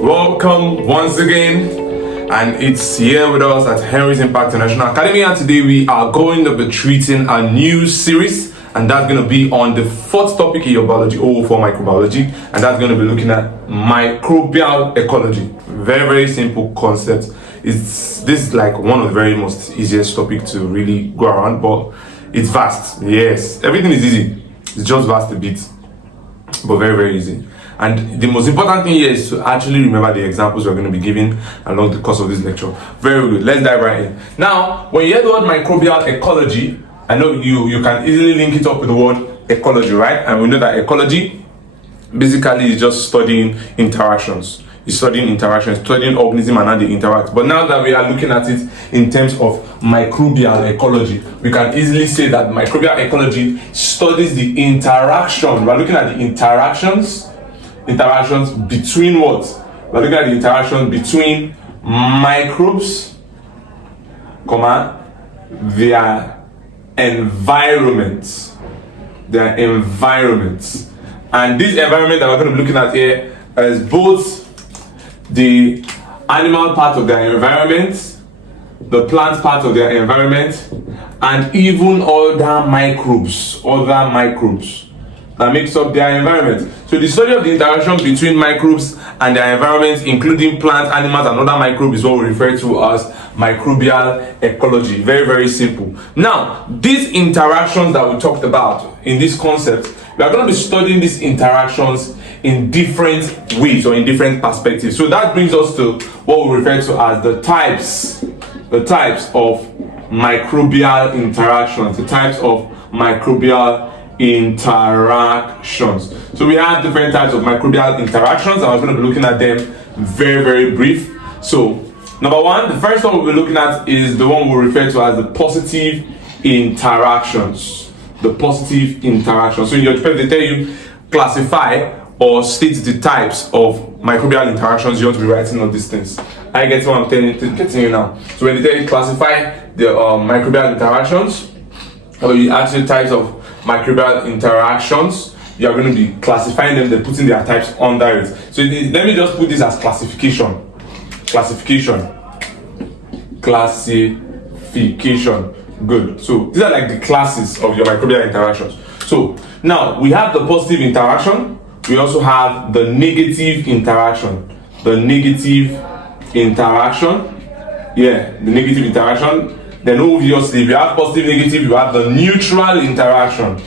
Welcome once again, and it's here with us at Henry's Impact International Academy, and today we are going to be treating a new series, and that's going to be on the fourth topic in your biology, for microbiology, and that's going to be looking at microbial ecology. Very simple concept. This is like one of the very most easiest topic to really go around, but it's vast. Yes, everything is easy, it's just vast a bit, but very easy. And the most important thing here is to actually remember the examples we're going to be giving along the course of this lecture. Very good. Let's dive right in. Now, when you hear the word microbial ecology, I know you can easily link it up with the word ecology, right? And we know that ecology basically is just studying interactions. It's studying interactions, studying organisms and how they interact. But now that we are looking at it in terms of microbial ecology, we can easily say that microbial ecology studies the interaction. We're looking at the interactions between what? We're looking at the interaction between microbes, their environments. And this environment that we're going to be looking at here is both the animal part of their environment, the plant part of their environment, and even other microbes that makes up their environment. So the study of the interaction between microbes and their environment, including plants, animals, and other microbes, is what we refer to as microbial ecology. Very simple. Now, these interactions that we talked about in this concept, we are going to be studying these interactions in different ways or in different perspectives. So that brings us to what we refer to as the types of microbial interactions, So we have different types of microbial interactions, and we're going to be looking at them very brief. So number one, the first one we'll be looking at is the one we refer to as the positive interactions. So in your Jupeb, they tell you classify or state the types of microbial interactions you want to be writing on these things. I get what I'm getting you now. So when they tell you classify the microbial interactions, or you ask the types of microbial interactions, you are going to be classifying them, then putting their types under it. So let me just put this as classification. Good. So these are like the classes of your microbial interactions. So now we have the positive interaction. We also have the negative interaction. Then obviously, if you have positive, negative, you have the neutral interaction.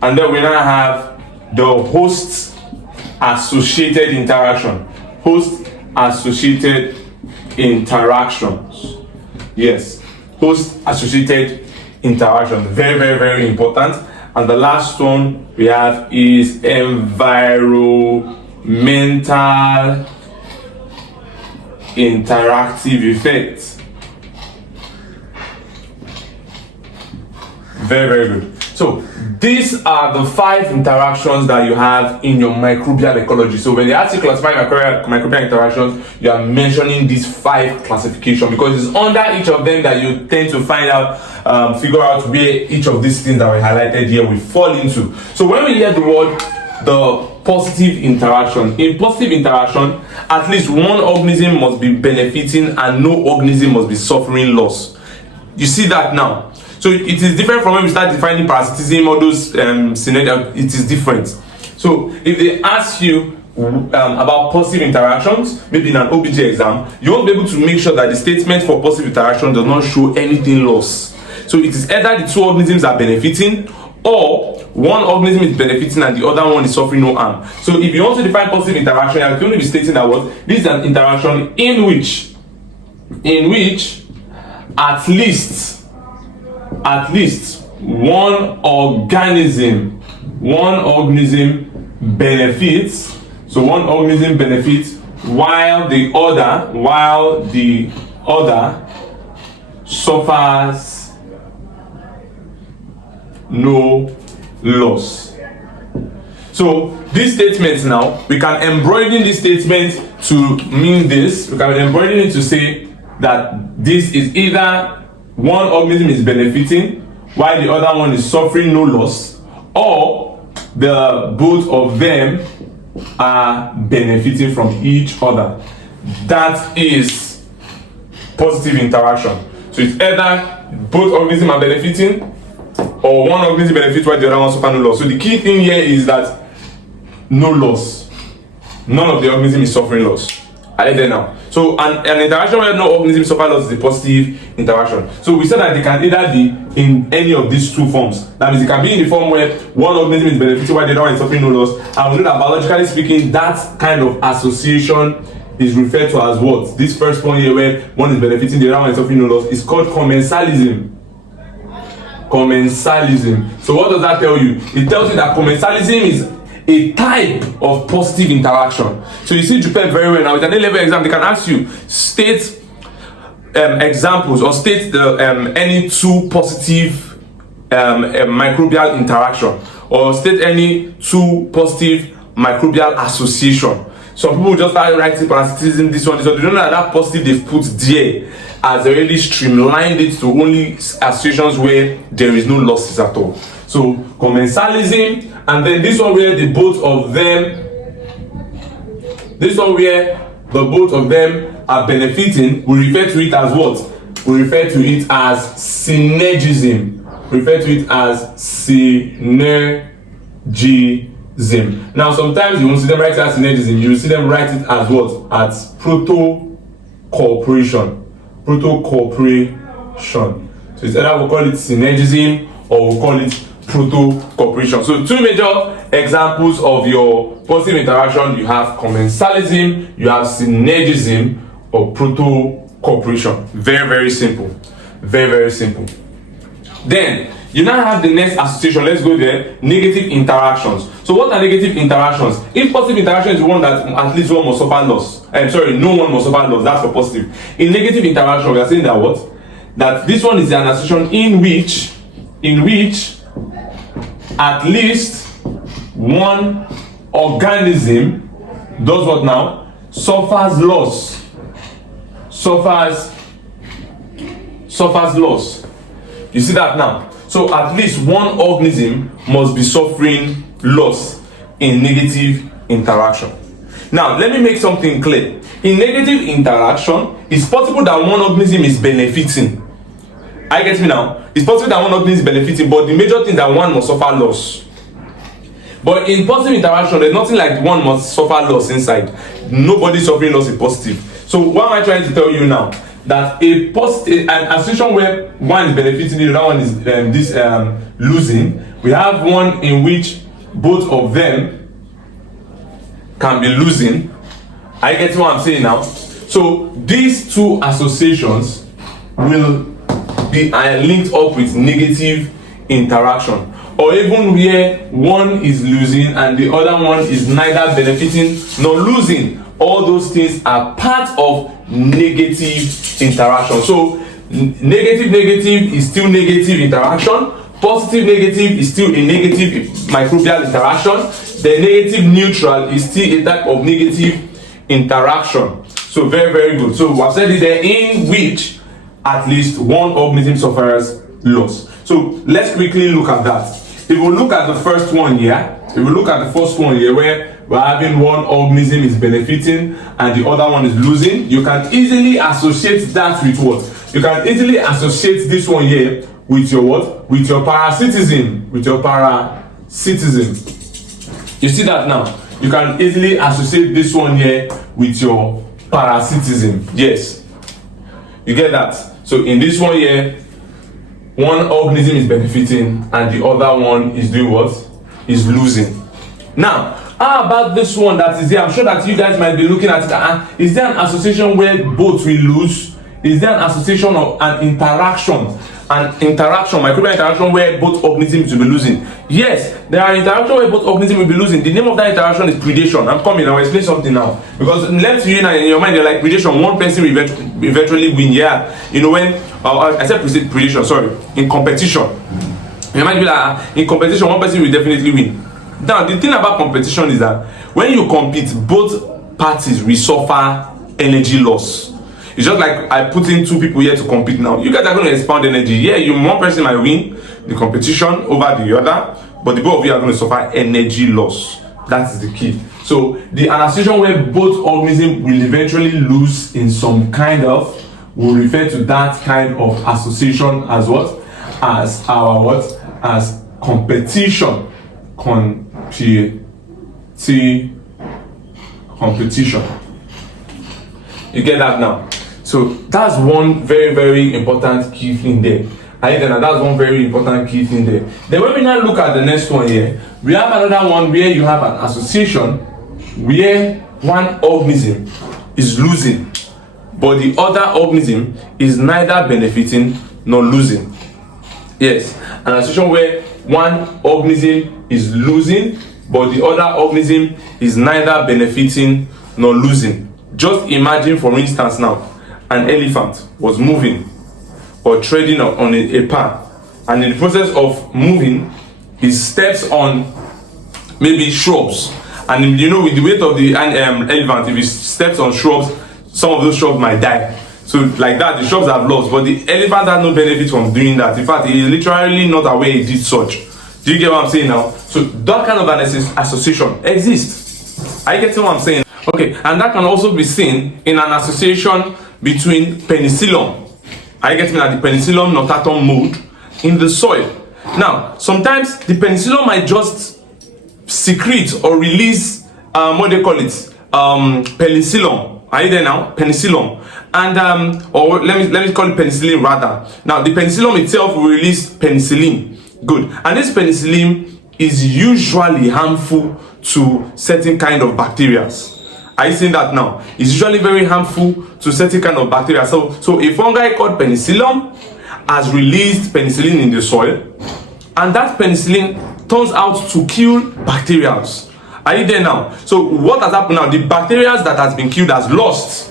And then we now have the host-associated interaction. Yes, host-associated interaction. Very important. And the last one we have is environmental interactive effects. Very good. So these are the 5 interactions that you have in your microbial ecology. So when they ask you to classify microbial interactions, you are mentioning these 5 classifications, because it's under each of them that you tend to find out, figure out where each of these things that we highlighted here will fall into. So when we hear the word the positive interaction, in positive interaction, at least one organism must be benefiting and no organism must be suffering loss. You see that now? So it is different from when we start defining parasitism or those synergism. It is different. So if they ask you about positive interactions, maybe in an OBJ exam, you won't be able to make sure that the statement for positive interaction does not show anything loss. So it is either the 2 organisms are benefiting, or one organism is benefiting and the other one is suffering no harm. So if you want to define positive interaction, you're going to be stating that this is an interaction in which at least one organism benefits. So one organism benefits while the other suffers no loss. So these statements now, we can embroider this statement to mean this. We can embroider it to say that this is either one organism is benefiting while the other one is suffering no loss, or the both of them are benefiting from each other. That is positive interaction. So it's either both organisms are benefiting, or one organism benefits while the other one suffer no loss. So the key thing here is that no loss. None of the organism is suffering loss. I get there now. So an interaction where no organism suffer loss is a positive interaction. So we said that they can either be in any of these two forms. That means it can be in the form where one organism is benefiting while the other one is suffering no loss. And we know that biologically speaking, that kind of association is referred to as what? This first point here where one is benefiting, the other one is suffering no loss, is called commensalism. Commensalism. So what does that tell you? It tells you that commensalism is a type of positive interaction. So you see Jupeb very well now. With an A-level exam, they can ask you state examples or state the any two positive microbial interaction, or state any two positive microbial association. Some people just start writing parasitism, this one. They don't know that positive they've put there has already streamlined it to only associations where there is no losses at all. So commensalism, and then this one where the both of them, this one where the both of them are benefiting, we refer to it as what? We refer to it as synergism. We refer to it as synergism. Now sometimes you won't see them write it as synergism, you will see them write it as what? As proto-cooperation. Proto-cooperation. So it's either we'll call it synergism or we'll call it proto-cooperation. So two major examples of your positive interaction: you have commensalism, you have synergism, or proto-cooperation. Very, very simple. Very, very simple. Then you now have the next association. Let's go there. Negative interactions. So what are negative interactions? If positive interaction is one that at least one must suffer loss, no one must suffer loss, that's for positive. In negative interaction, we are saying that what? That this one is an association in which at least one organism does what now? Suffers loss. Suffers loss. You see that now? So at least one organism must be suffering loss in negative interaction. Now let me make something clear. In negative interaction, it's possible that one organism is benefiting. I get me now? It's possible that one organism is benefiting, but the major thing is that one must suffer loss. But in positive interaction, there's nothing like one must suffer loss inside. Nobody suffering loss is positive. So what am I trying to tell you now? That an association where one is benefiting, the other one is losing. We have one in which both of them can be losing. I get what I'm saying now. So these two associations will be linked up with negative interaction, or even where one is losing and the other one is neither benefiting nor losing. All those things are part of negative interaction. So negative is still negative interaction. Positive negative is still a negative microbial interaction. The negative neutral is still a type of negative interaction. So very, very good. So I've said it there, in which at least one organism suffers loss. So let's quickly look at that. If we look at the first one here, where we're having one organism is benefiting and the other one is losing, you can easily associate that with what? You can easily associate this one here with your what? With your parasitism. You see that now? You can easily associate this one here with your parasitism. Yes. You get that? So in this one here, one organism is benefiting and the other one is doing what? Is losing. Now, how about this one that is here? I'm sure that you guys might be looking at it. Is there an association where both will lose? Is there an association of an interaction? Microbial interaction where both organisms will be losing? Yes, there are interactions where both organisms will be losing. The name of that interaction is predation. I'm coming, I'll explain something now. Because left to you now in your mind, you're like, predation, one person will eventually win. Yeah, you know, when I said predation, sorry, in competition. You might be like, in competition, one person will definitely win. Now, the thing about competition is that when you compete, both parties will suffer energy loss. It's just like I put in two people here to compete now. You guys are going to expand energy. Yeah, one person might win the competition over the other, but the both of you are going to suffer energy loss. That is the key. So an association where both organisms will eventually lose in some kind of, we'll refer to that kind of association as what? As our what? As competition. Competition. You get that now? So that's one very, very important key thing there. That's one very important key thing there. Then when we now look at the next one here, we have another one where you have an association where one organism is losing, but the other organism is neither benefiting nor losing. Yes, an association where one organism is losing, but the other organism is neither benefiting nor losing. Just imagine, for instance, now an elephant was moving or treading on a path, and in the process of moving, he steps on maybe shrubs, and you know, with the weight of the elephant, if he steps on shrubs, some of those shrubs might die. So like that, the shrubs have lost, but the elephant has no benefit from doing that. In fact, he is literally not aware he did such. Do you get what I'm saying now? So that kind of an association exists. Are you getting what I'm saying? Okay, and that can also be seen in an association between penicillin. Are you getting that? The penicillin notatum mode in the soil. Now, sometimes the penicillin might just secrete or release what they call it, penicillin. Are you there now? Penicillin. And or let me call it penicillin rather. Now, the penicillin itself will release penicillin. Good. And this penicillin is usually harmful to certain kind of bacteria. Are you seeing that now? It's usually very harmful to certain kind of bacteria. So a fungi called penicillium has released penicillin in the soil, and that penicillin turns out to kill bacteria. Are you there now? So what has happened now? The bacteria that has been killed has lost.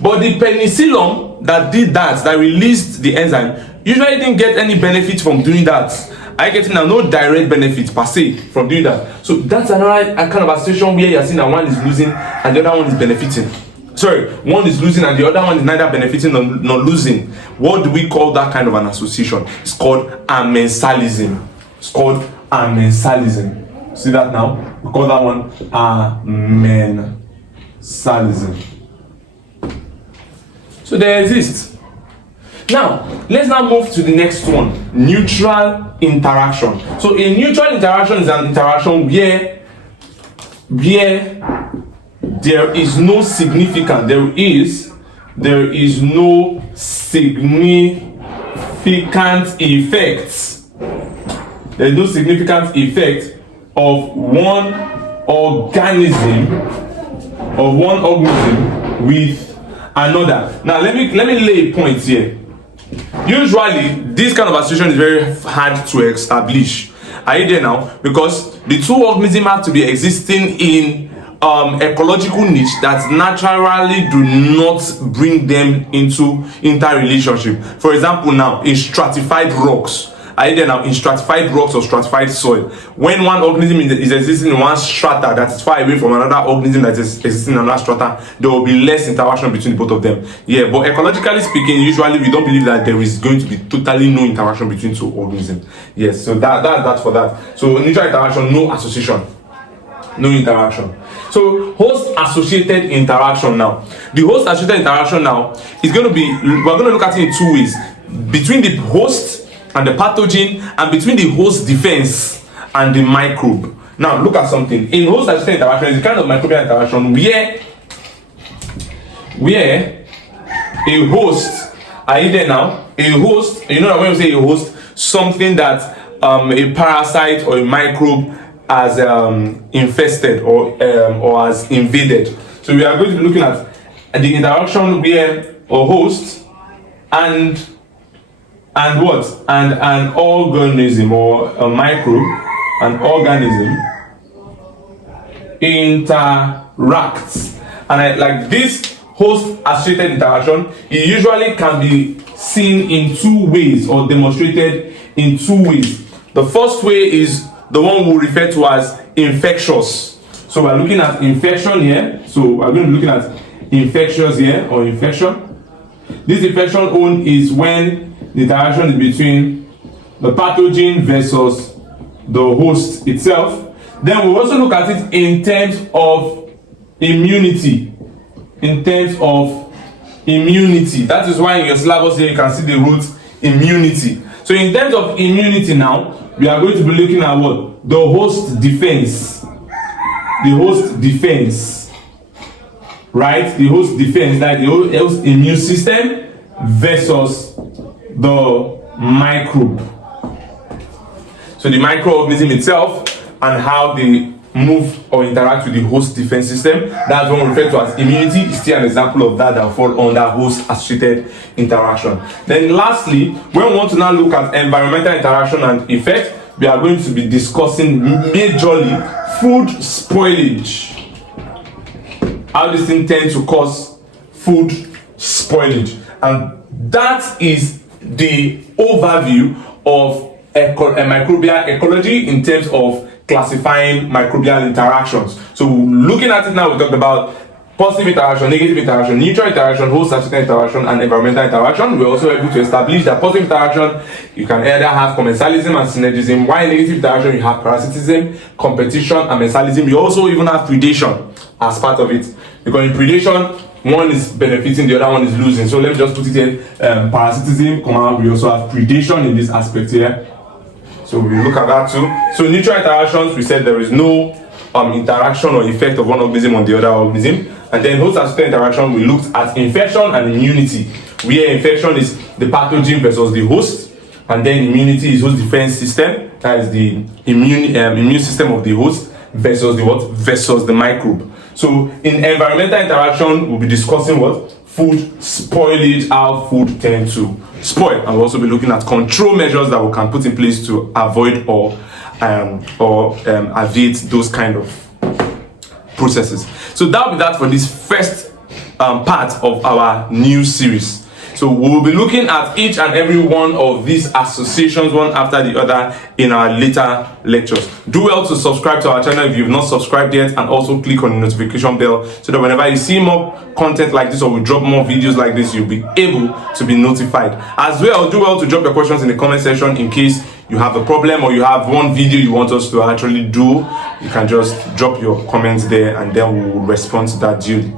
But the penicillin that did that released the enzyme, usually didn't get any benefit from doing that. Are you getting now? No direct benefit per se from doing that. So that's another kind of association where you're seeing that one is losing and the other one is benefiting. Sorry, one is losing and the other one is neither benefiting nor losing. What do we call that kind of an association? It's called commensalism. See that now? We call that one commensalism. So they exist. Now, let's now move to the next one, neutral interaction. So a neutral interaction is an interaction where there is no significant effects. There is no significant effect of one organism with another. Now let me lay a point here. Usually this kind of association is very hard to establish. Are you there now? Because the two organisms have to be existing in ecological niche that naturally do not bring them into interrelationship. For example, now in stratified rocks, either now in stratified rocks or stratified soil, when one organism is existing in one strata that is far away from another organism that is existing in another strata, there will be less interaction between both of them. Yeah, but ecologically speaking, usually we don't believe that there is going to be totally no interaction between two organisms. Yes, so that's for that. So neutral interaction, no association, no interaction. So host associated interaction now. The host associated interaction now is going to be, we're going to look at it in two ways: between the host and the pathogen, and between the host defense and the microbe. Now look at something. In host associated interaction is a kind of microbial interaction where a host, are you there now? A host, you know that when we say a host, something that a parasite or a microbe has infested or has invaded. So we are going to be looking at the interaction where a host and what? And an organism or a microbe, an organism interacts. And like this host associated interaction, it usually can be seen in two ways or demonstrated in two ways. The first way is the one we refer to as infectious. So we're looking at infection here. So we're going to be looking at infectious here, or infection. This infection one is when the interaction is between the pathogen versus the host itself. Then we'll also look at it in terms of immunity. In terms of immunity. That is why in your syllabus here you can see the root immunity. So in terms of immunity now, we are going to be looking at what? The host defense. The host defense. Right? The host defense, like the host immune system versus the microbe. So the microorganism itself and how they move or interact with the host defense system. That's what we refer to as immunity. It's still an example of that fall under host associated interaction. Then lastly, when we want to now look at environmental interaction and effect, we are going to be discussing majorly food spoilage. How this thing tends to cause food spoilage. And that is the overview of microbial ecology in terms of classifying microbial interactions. So looking at it now, we talked about positive interaction, negative interaction, neutral interaction, host associated interaction, and environmental interaction. We're also able to establish that positive interaction, you can either have commensalism and synergism, while negative interaction, you have parasitism, competition, and mensalism. You also even have predation as part of it. Because in predation, one is benefiting, the other one is losing. So let me just put it in parasitism, we also have predation in this aspect here. So we look at that too. So neutral interactions, we said there is no interaction or effect of one organism on the other organism. And then host associated interaction, we looked at infection and immunity, where infection is the pathogen versus the host, and then immunity is host defense system, that is the immune system of the host versus the what? Versus the microbe. So in environmental interaction, we'll be discussing what? Food spoilage, how food tends to spoil, and we'll also be looking at control measures that we can put in place to avoid or alleviate those kind of processes. So that'll be that for this first part of our new series. So we'll be looking at each and every one of these associations, one after the other, in our later lectures. Do well to subscribe to our channel if you've not subscribed yet, and also click on the notification bell so that whenever you see more content like this or we drop more videos like this, you'll be able to be notified. As well, do well to drop your questions in the comment section in case you have a problem or you have one video you want us to actually do. You can just drop your comments there and then we'll respond to that duly.